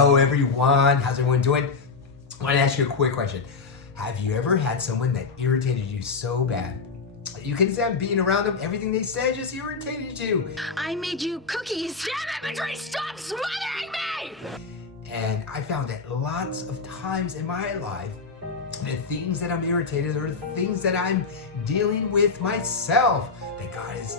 Hello everyone, how's everyone doing? I want to ask you a quick question. Have you ever had someone that irritated you so bad? You couldn't stand being around them, everything they said just irritated you. I made you cookies. Damn it, Patrice, stop smothering me! And I found that lots of times in my life, the things that I'm irritated or the things that I'm dealing with myself, that God is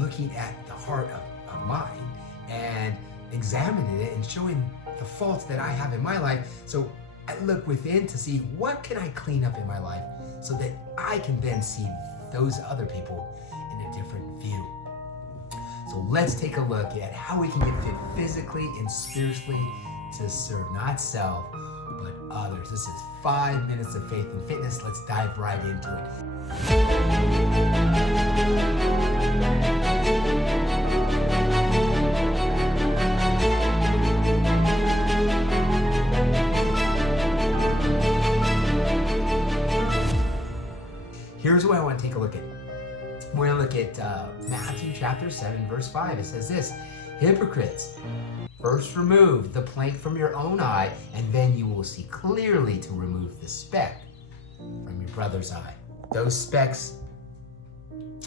looking at the heart of mine and examining it and showing the faults that I have in my life. So I look within to see what can I clean up in my life so that I can then see those other people in a different view. So let's take a look at how we can get fit physically and spiritually to serve not self, but others. This is 5 minutes of faith and fitness. Let's dive right into it. Here's what I want to take a look at. We're going to look at Matthew chapter 7, verse 5. It says this: hypocrites, first remove the plank from your own eye, and then you will see clearly to remove the speck from your brother's eye. Those specks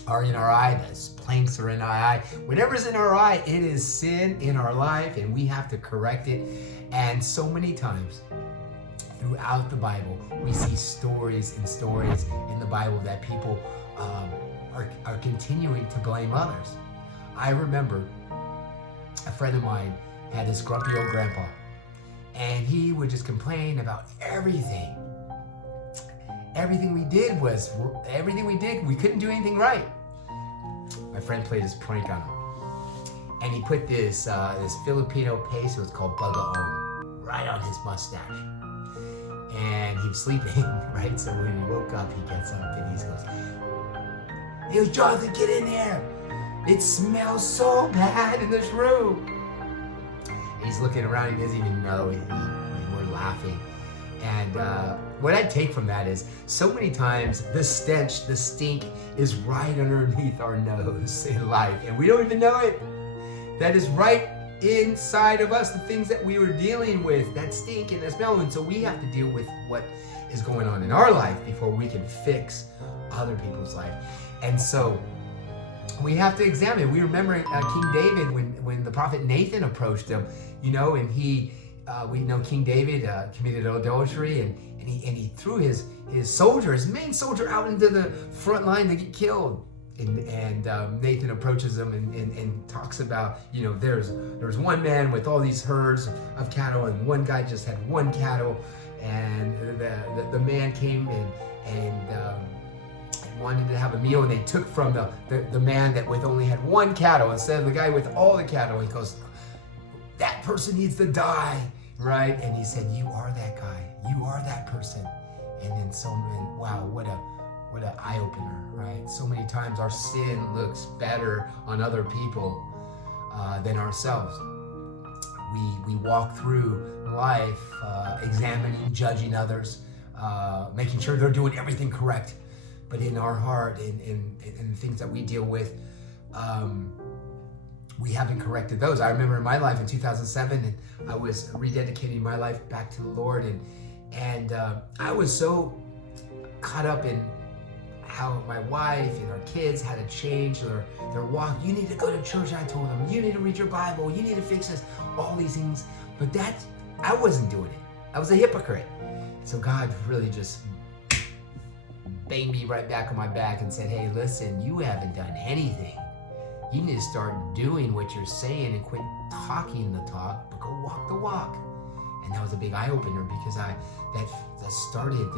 are in our eye, those planks are in our eye. Whatever's in our eye, it is sin in our life, and we have to correct it. And so many times throughout the Bible, we see stories in the Bible that people are continuing to blame others. I remember a friend of mine had this grumpy old grandpa, and he would just complain about everything. Everything we did, we couldn't do anything right. My friend played this prank on him, and he put this Filipino paste, it was called Bagaong, right on his mustache. And he was sleeping, right? So when he woke up, he gets up and he goes, "Hey, Jonathan, get in there. It smells so bad in this room." He's looking around, he doesn't even know it. We're laughing. And what I take from that is so many times the stench, the stink is right underneath our nose in life, and we don't even know it. That is right inside of us, the things that we were dealing with, that stink and that smell. And so we have to deal with what is going on in our life before we can fix other people's life. And so we have to examine. We remember King David when the prophet Nathan approached him, and we know King David committed adultery, and he threw his main soldier out into the front line to get killed. And Nathan approaches him and talks about, there's one man with all these herds of cattle, and one guy just had one cattle, and the man came and wanted to have a meal, and they took from the man that with only had one cattle instead of the guy with all the cattle. He goes, "That person needs to die," right? And he said, "You are that guy. You are that person." And then wow, what an eye-opener, right? So many times our sin looks better on other people than ourselves. We walk through life examining, judging others, making sure they're doing everything correct. But in our heart, in the things that we deal with, we haven't corrected those. I remember in my life in 2007, and I was rededicating my life back to the Lord, and I was so caught up in how my wife and our kids had to change their walk. You need to go to church, I told them. You need to read your Bible. You need to fix this, all these things. But I wasn't doing it. I was a hypocrite. So God really just banged me right back on my back and said, "Hey, listen, you haven't done anything. You need to start doing what you're saying and quit talking the talk, but go walk the walk." And that was a big eye-opener, because that started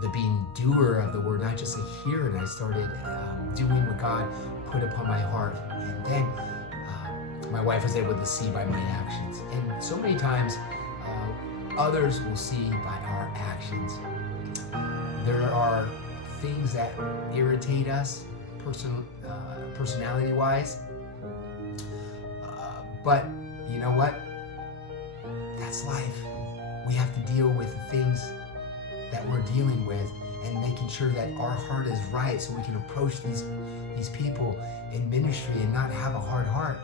the being doer of the word, not just a hearer. And I started doing what God put upon my heart. And then my wife was able to see by my actions. And so many times others will see by our actions. There are things that irritate us personality-wise. But you know what? That's life. We have to deal with the things that we're dealing with, and making sure that our heart is right so we can approach these people in ministry and not have a hard heart.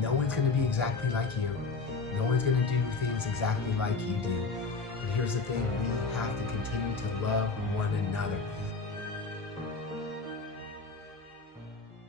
No one's going to be exactly like you. No one's going to do things exactly like you do. But here's the thing, we have to continue to love one another.